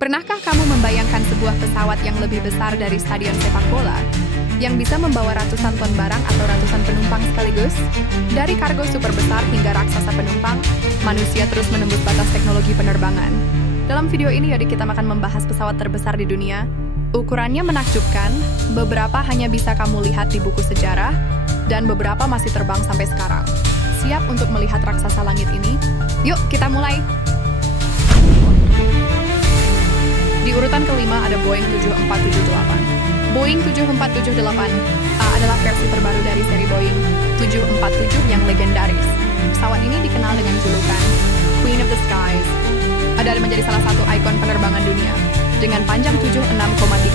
Pernahkah kamu membayangkan sebuah pesawat yang lebih besar dari stadion sepak bola, yang bisa membawa ratusan ton barang atau ratusan penumpang sekaligus? Dari kargo super besar hingga raksasa penumpang, manusia terus menembus batas teknologi penerbangan. Dalam video ini, yuk kita akan membahas pesawat terbesar di dunia. Ukurannya menakjubkan, beberapa hanya bisa kamu lihat di buku sejarah, dan beberapa masih terbang sampai sekarang. Siap untuk melihat raksasa langit ini? Yuk, kita mulai! Di urutan kelima ada Boeing 7478. Boeing 7478 adalah versi terbaru dari seri Boeing 747 yang legendaris. Pesawat ini dikenal dengan julukan Queen of the Skies. Ada menjadi salah satu ikon penerbangan dunia dengan panjang 76,3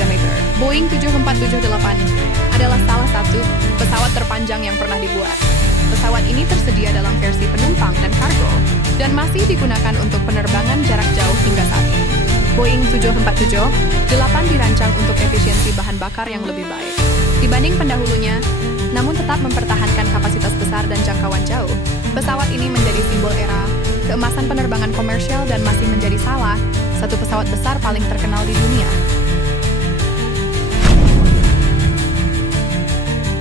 meter. Boeing 7478 adalah salah satu pesawat terpanjang yang pernah dibuat. Pesawat ini tersedia dalam versi penumpang dan kargo dan masih digunakan untuk penerbangan jarak jauh hingga saat ini. Boeing 747-8 dirancang untuk efisiensi bahan bakar yang lebih baik dibanding pendahulunya, namun tetap mempertahankan kapasitas besar dan jangkauan jauh. Pesawat ini menjadi simbol era keemasan penerbangan komersial dan masih menjadi salah satu pesawat besar paling terkenal di dunia.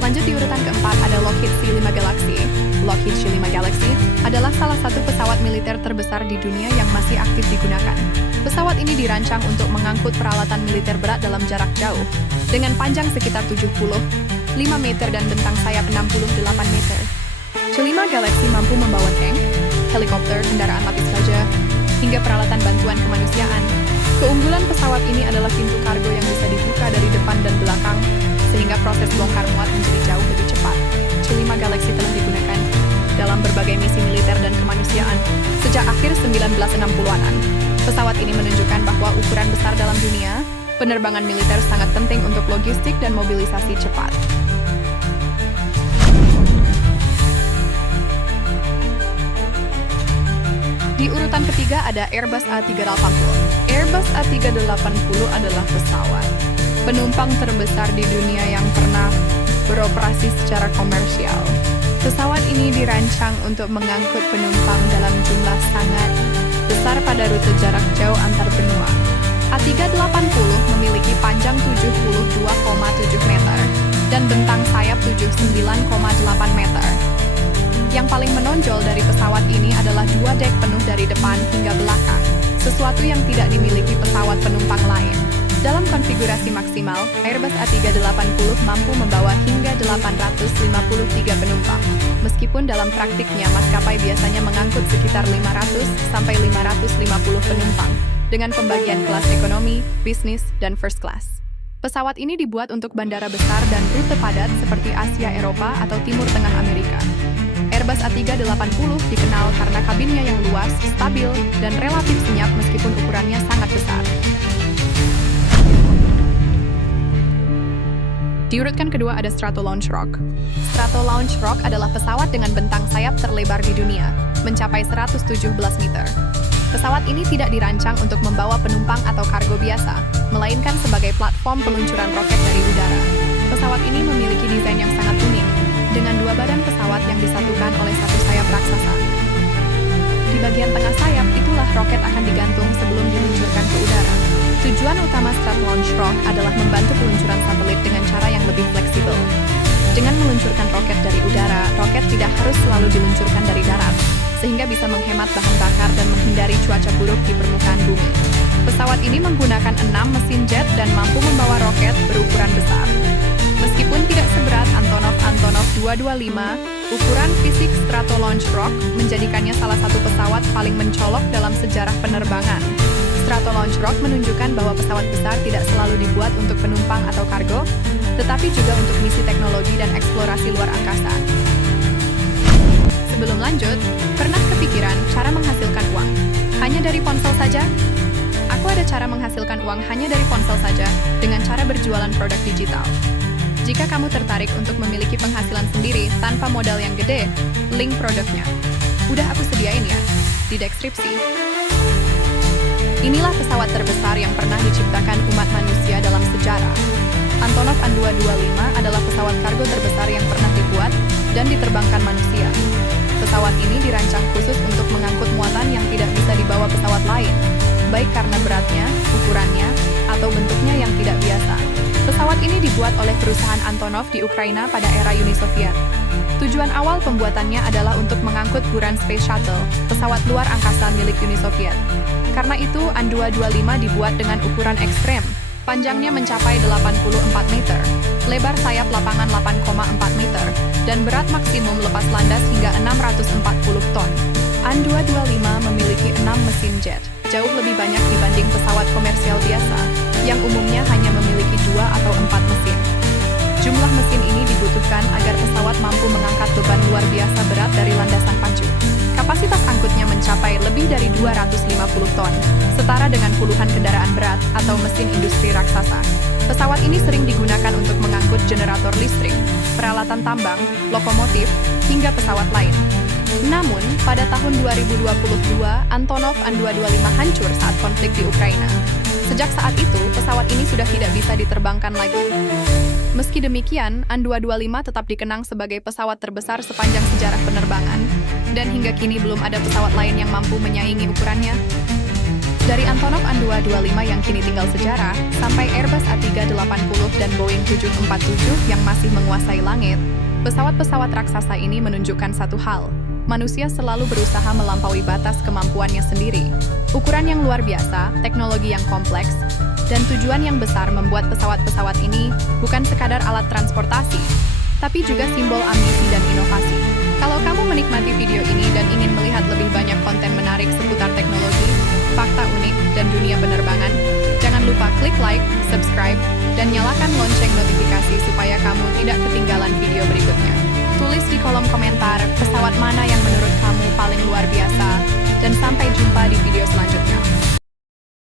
Lanjut di urutan keempat ada Lockheed C-5 Galaxy. Lockheed C-5 Galaxy adalah salah satu pesawat militer terbesar di dunia yang masih aktif digunakan. Pesawat ini dirancang untuk mengangkut peralatan militer berat dalam jarak jauh, dengan panjang sekitar 75 meter dan bentang sayap 68 meter. C-5 Galaxy mampu membawa tank, helikopter, kendaraan lapis baja, hingga peralatan bantuan kemanusiaan. Keunggulan pesawat ini adalah pintu kargo yang bisa dibuka dari depan dan belakang, sehingga proses bongkar muat menjadi jauh lebih cepat. C-5 Galaxy telah digunakan dalam berbagai misi militer dan kemanusiaan sejak akhir 1960-an. Pesawat ini menunjukkan bahwa ukuran besar dalam dunia, penerbangan militer sangat penting untuk logistik dan mobilisasi cepat. Di urutan ketiga ada Airbus A380. Airbus A380 adalah pesawat penumpang terbesar di dunia yang pernah beroperasi secara komersial. Pesawat ini dirancang untuk mengangkut penumpang dalam jumlah sangat besar pada rute jarak jauh antar benua. A380 memiliki panjang 72,7 meter dan bentang sayap 79,8 meter. Yang paling menonjol dari pesawat ini adalah dua dek penuh dari depan hingga belakang, sesuatu yang tidak dimiliki pesawat penumpang lain. Dalam konfigurasi maksimal, Airbus A380 mampu membawa hingga 853 penumpang. Meskipun dalam praktiknya maskapai biasanya mengangkut sekitar 500 sampai 550 penumpang dengan pembagian kelas ekonomi, bisnis, dan first class. Pesawat ini dibuat untuk bandara besar dan rute padat seperti Asia, Eropa, atau Timur Tengah Amerika. Airbus A380 dikenal karena kabinnya yang luas, stabil, dan relatif senyap meskipun ukurannya sangat besar. Di urutan kedua ada Stratolaunch Rock. Stratolaunch Rock adalah pesawat dengan bentang sayap terlebar di dunia, mencapai 117 meter. Pesawat ini tidak dirancang untuk membawa penumpang atau kargo biasa, melainkan sebagai platform peluncuran roket dari udara. Pesawat ini memiliki desain yang sangat unik, dengan dua badan pesawat yang disatukan oleh satu sayap raksasa. Di bagian tengah sayap, itulah roket akan digantung sebelum diluncurkan ke udara. Tujuan utama Stratolaunch Rock adalah membantu peluncuran satelit dengan cara yang lebih fleksibel. Dengan meluncurkan roket dari udara, roket tidak harus selalu diluncurkan dari darat, sehingga bisa menghemat bahan bakar dan menghindari cuaca buruk di permukaan bumi. Pesawat ini menggunakan 6 mesin jet dan mampu membawa roket berukuran besar. Meskipun tidak seberat Antonov 225, ukuran fisik Stratolaunch Rock menjadikannya salah satu pesawat paling mencolok dalam sejarah penerbangan. Stratolaunch Rock menunjukkan bahwa pesawat besar tidak selalu dibuat untuk penumpang atau kargo, tetapi juga untuk misi teknologi dan eksplorasi luar angkasa. Sebelum lanjut, pernah kepikiran cara menghasilkan uang hanya dari ponsel saja? Aku ada cara menghasilkan uang hanya dari ponsel saja dengan cara berjualan produk digital. Jika kamu tertarik untuk memiliki penghasilan sendiri tanpa modal yang gede, link produknya udah aku sediain ya di deskripsi. Inilah pesawat terbesar yang pernah diciptakan umat manusia dalam sejarah. Antonov An-225 adalah pesawat kargo terbesar yang pernah dibuat dan diterbangkan manusia. Pesawat ini dirancang khusus untuk mengangkut muatan yang tidak bisa dibawa pesawat lain, baik karena beratnya, ukuran dibuat oleh perusahaan Antonov di Ukraina pada era Uni Soviet. Tujuan awal pembuatannya adalah untuk mengangkut Buran Space Shuttle, pesawat luar angkasa milik Uni Soviet. Karena itu, An-225 dibuat dengan ukuran ekstrem. Panjangnya mencapai 84 meter, lebar sayap lapangan 8,4 meter, dan berat maksimum lepas landas hingga 640 ton. An-225 memiliki 6 mesin jet, jauh lebih banyak dibanding pesawat komersial biasa, yang umumnya hanya memiliki 2 atau 4 mesin. Jumlah mesin ini dibutuhkan agar pesawat mampu mengangkat beban luar biasa berat dari landasan pacu. Kapasitas angkutnya mencapai lebih dari 250 ton, setara dengan puluhan kendaraan berat atau mesin industri raksasa. Pesawat ini sering digunakan untuk mengangkut generator listrik, peralatan tambang, lokomotif, hingga pesawat lain. Namun, pada tahun 2022, Antonov An-225 hancur saat konflik di Ukraina. Sejak saat itu, pesawat ini sudah tidak bisa diterbangkan lagi. Meski demikian, An-225 tetap dikenang sebagai pesawat terbesar sepanjang sejarah penerbangan, dan hingga kini belum ada pesawat lain yang mampu menyaingi ukurannya. Dari Antonov An-225 yang kini tinggal sejarah, sampai Airbus A380 dan Boeing 747 yang masih menguasai langit, pesawat-pesawat raksasa ini menunjukkan satu hal. Manusia selalu berusaha melampaui batas kemampuannya sendiri. Ukuran yang luar biasa, teknologi yang kompleks, dan tujuan yang besar membuat pesawat-pesawat ini bukan sekadar alat transportasi, tapi juga simbol ambisi dan inovasi. Kalau kamu menikmati video ini dan ingin melihat lebih banyak konten menarik seputar teknologi, fakta unik, dan dunia penerbangan, jangan lupa klik like, subscribe, dan nyalakan lonceng notifikasi supaya kamu tidak ketinggalan video berikutnya. Tulis di kolom komentar pesawat mana yang menurut kamu paling luar biasa, dan sampai jumpa di video selanjutnya.